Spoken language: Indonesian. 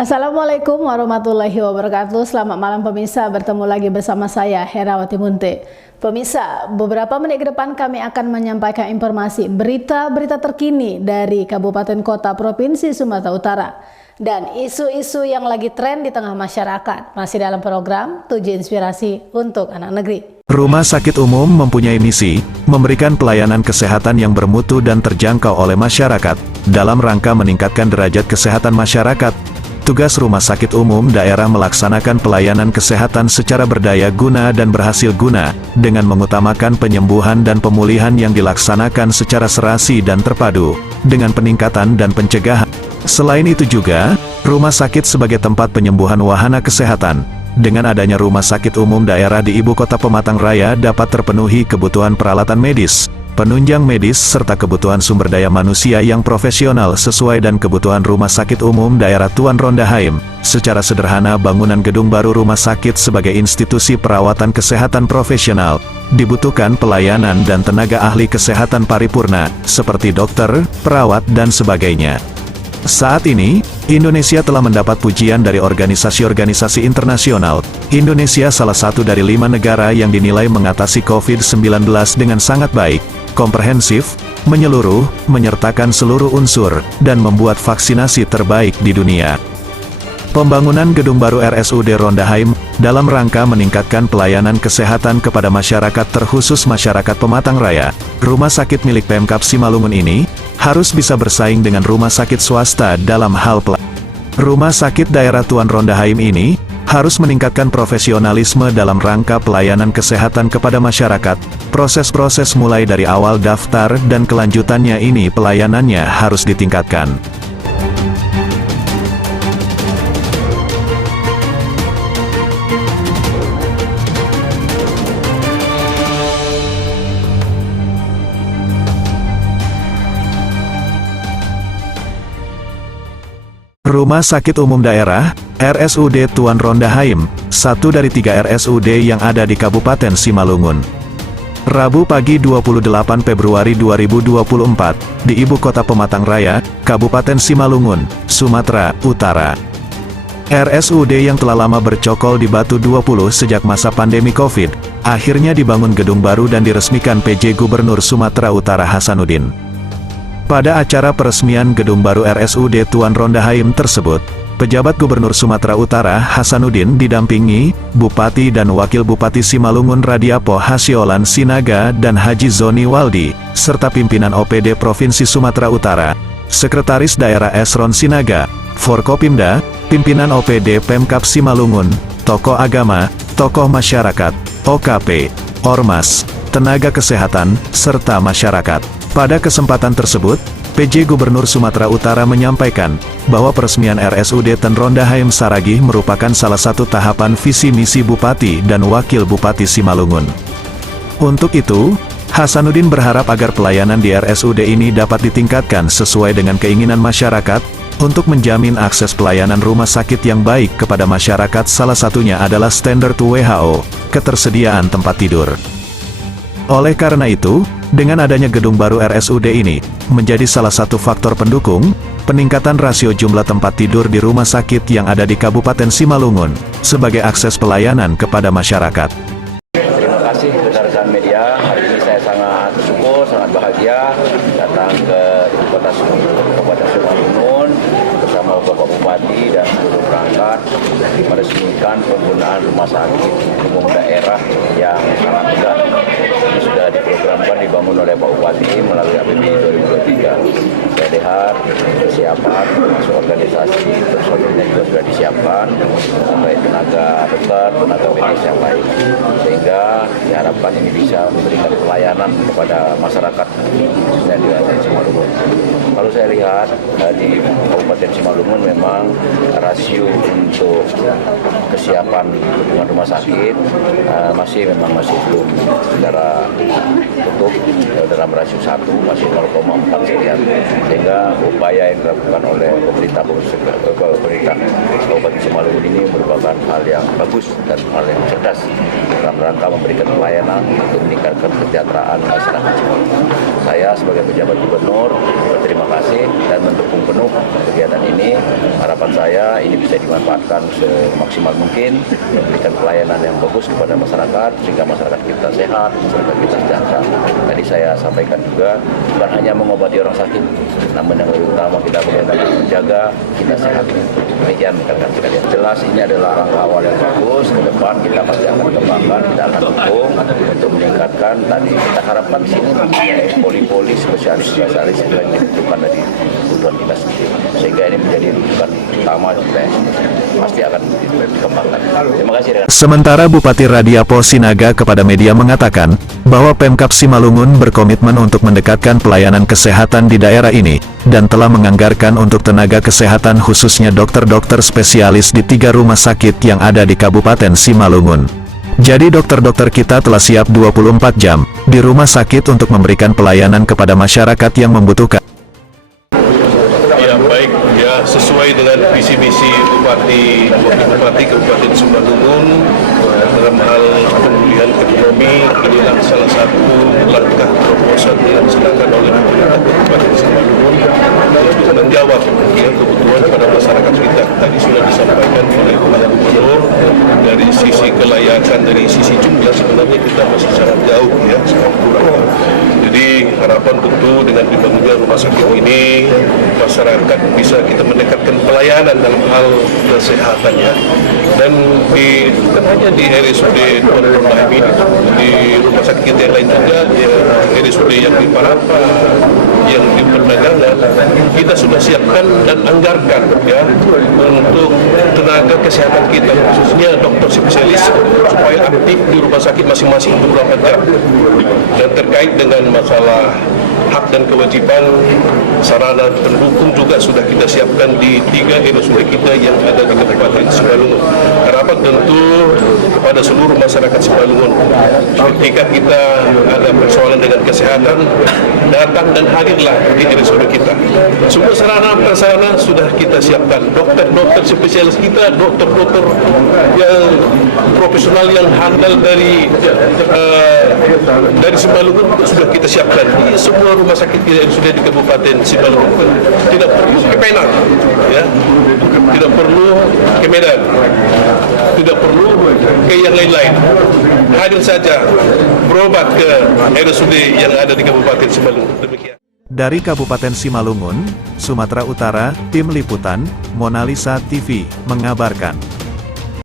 Assalamualaikum warahmatullahi wabarakatuh. Selamat malam pemirsa, bertemu lagi bersama saya Herawati Munte. Pemirsa, beberapa menit ke depan kami akan menyampaikan informasi berita-berita terkini dari Kabupaten Kota Provinsi Sumatera Utara dan isu-isu yang lagi tren di tengah masyarakat. Masih dalam program 7 Inspirasi untuk Anak Negeri. Rumah sakit umum mempunyai misi memberikan pelayanan kesehatan yang bermutu dan terjangkau oleh masyarakat dalam rangka meningkatkan derajat kesehatan masyarakat. Tugas Rumah Sakit Umum Daerah melaksanakan pelayanan kesehatan secara berdaya guna dan berhasil guna, dengan mengutamakan penyembuhan dan pemulihan yang dilaksanakan secara serasi dan terpadu, dengan peningkatan dan pencegahan. Selain itu juga, rumah sakit sebagai tempat penyembuhan wahana kesehatan. Dengan adanya Rumah Sakit Umum Daerah di Ibu Kota Pematang Raya dapat terpenuhi kebutuhan peralatan medis, penunjang medis serta kebutuhan sumber daya manusia yang profesional sesuai dan kebutuhan Rumah Sakit Umum Daerah Tuan Rondahaim. Secara sederhana, bangunan gedung baru rumah sakit sebagai institusi perawatan kesehatan profesional dibutuhkan pelayanan dan tenaga ahli kesehatan paripurna seperti dokter, perawat dan sebagainya. Saat ini, Indonesia telah mendapat pujian dari organisasi-organisasi internasional. Indonesia salah satu dari 5 negara yang dinilai mengatasi COVID-19 dengan sangat baik, komprehensif, menyeluruh, menyertakan seluruh unsur, dan membuat vaksinasi terbaik di dunia. Pembangunan gedung baru RSUD Rondahaim, dalam rangka meningkatkan pelayanan kesehatan kepada masyarakat terkhusus masyarakat Pematang Raya. Rumah sakit milik Pemkab Simalungun ini, harus bisa bersaing dengan rumah sakit swasta dalam hal pelayanan. Rumah sakit daerah Tuan Rondahaim ini, harus meningkatkan profesionalisme dalam rangka pelayanan kesehatan kepada masyarakat. Proses-proses mulai dari awal daftar dan kelanjutannya ini pelayanannya harus ditingkatkan. Rumah Sakit Umum Daerah, RSUD Tuan Rondahaim, satu dari 3 RSUD yang ada di Kabupaten Simalungun. Rabu pagi 28 Februari 2024, di Ibu Kota Pematang Raya, Kabupaten Simalungun, Sumatera Utara. RSUD yang telah lama bercokol di Batu 20 sejak masa pandemi COVID, akhirnya dibangun gedung baru dan diresmikan PJ Gubernur Sumatera Utara Hasanuddin. Pada acara peresmian gedung baru RSUD Tuan Rondahaim tersebut, pejabat Gubernur Sumatera Utara Hasanuddin didampingi Bupati dan Wakil Bupati Simalungun Radiapo Hasiolan Sinaga dan Haji Zoni Waldi, serta pimpinan OPD Provinsi Sumatera Utara, Sekretaris Daerah Esron Sinaga, Forkopimda, pimpinan OPD Pemkab Simalungun, tokoh agama, tokoh masyarakat, OKP, Ormas, tenaga kesehatan, serta masyarakat. Pada kesempatan tersebut, PJ Gubernur Sumatera Utara menyampaikan bahwa peresmian RSUD Tuan Rondahaim Saragih merupakan salah satu tahapan visi misi Bupati dan Wakil Bupati Simalungun. Untuk itu, Hasanuddin berharap agar pelayanan di RSUD ini dapat ditingkatkan sesuai dengan keinginan masyarakat, untuk menjamin akses pelayanan rumah sakit yang baik kepada masyarakat, salah satunya adalah standar WHO, ketersediaan tempat tidur. Oleh karena itu, dengan adanya gedung baru RSUD ini, menjadi salah satu faktor pendukung, peningkatan rasio jumlah tempat tidur di rumah sakit yang ada di Kabupaten Simalungun, sebagai akses pelayanan kepada masyarakat. Terima kasih rekan-rekan media, hari ini saya sangat bersyukur, sangat bahagia datang ke Ibu Kota Kabupaten Simalungun bersama Bapak Bupati dan seluruh perangkat meresmikan penggunaan rumah sakit umum daerah yang sangat megah. Ini sudah diprogramkan dibangun oleh Pak Bupati melalui APBD 2023. Saya lihat persiapan masuk organisasi, personilnya juga sudah disiapkan, baik tenaga dokter, tenaga medis yang lain, sehingga diharapkan ini bisa memberikan pelayanan kepada masyarakat yang di wilayah Simalungun. Kalau saya lihat di Kabupaten Simalungun memang rasio untuk kesiapan rumah sakit masih belum secara tutup dalam rasio 1 masih 0,4 sekian, sehingga upaya yang dilakukan oleh pemerintah Kabupaten Simalungun ini merupakan hal yang bagus dan hal yang cerdas dalam rangka memberikan pelayanan untuk meningkatkan kesejahteraan masyarakat Simalungun. Saya sebagai pejabat gubernur berterima kasih dan mendukung penuh kegiatan ini. Harapan saya ini bisa dimanfaatkan semaksimal mungkin, memberikan pelayanan yang bagus kepada masyarakat sehingga masyarakat kita sehat, masyarakat kita sejahtera. Tadi saya sampaikan juga bukan hanya mengobati orang sakit, namun yang lebih utama kita bagaimana menjaga kita sehat. Demikian rekan-rekan sekalian. Jelas ini adalah langkah awal yang bagus. Ke depan kita pasti akan kembangkan, kita akan dukung untuk meningkatkan. Tadi kita harapkan di sini mempunyai poli-poli spesialis-spesialis yang dibutuhkan dari kebutuhan kita sendiri, sehingga ini menjadi rujukan utama kita pasti akan dikembangkan. Terima kasih. Sementara Bupati Radiapo Sinaga kepada media mengatakan bahwa Pemkab Simalungun berkomitmen untuk mendekatkan pelayanan kesehatan di daerah ini, dan telah menganggarkan untuk tenaga kesehatan khususnya dokter-dokter spesialis di 3 rumah sakit yang ada di Kabupaten Simalungun. Jadi dokter-dokter kita telah siap 24 jam di rumah sakit untuk memberikan pelayanan kepada masyarakat yang membutuhkan. Ya baik, ya sesuai dengan visi misi Bupati Kabupaten Simalungun dalam hal pemulihan ekonomi, inilah salah satu langkah terobosan yang dilaksanakan oleh pemerintah Kabupaten Simalungun untuk menjawab kebutuhan pada masyarakat kita. Tadi sudah disampaikan oleh Pak Gubernur, dari sisi kelayakan, dari sisi jumlah sebenarnya kita masih sangat jauh, ya, sangat kurang. Jadi harapan tentu dengan dibangunnya rumah sakit ini, masyarakat bisa kita mendekatkan pelayanan dalam hal kesehatan, ya. Dan bukan hanya di RSUD Dr. Naim, di rumah sakit kita yang lain juga, ya, RSUD yang di Palapa, yang di Perdagangan, kita sudah siapkan dan anggarkan, ya, untuk tenaga kesehatan kita, khususnya dokter spesialis, supaya aktif di rumah sakit masing-masing 24 jam. Dan terkait dengan masalah hak dan kewajiban, sarana pendukung juga sudah kita siapkan di 3 RSUD kita yang ada di Kabupaten Simalungun. Harapan tentu kepada seluruh masyarakat Simalungun, ketika kita ada persoalan dengan kesehatan, datang dan hadirlah di RSUD kita. Semua sarana prasarana sudah kita siapkan. Dokter-dokter spesialis kita, dokter-dokter yang profesional yang handal dari Simalungun sudah kita siapkan. Ini semua rumah sakit yang sudah di Kabupaten Simalungun. Tidak perlu ke Penang, ya, tidak perlu ke Medan, tidak perlu ke yang lain-lain. Hadir saja berobat ke RSUD yang ada di Kabupaten Simalungun. Demikian. Dari Kabupaten Simalungun, Sumatera Utara, Tim Liputan, Mona Lisa TV, mengabarkan.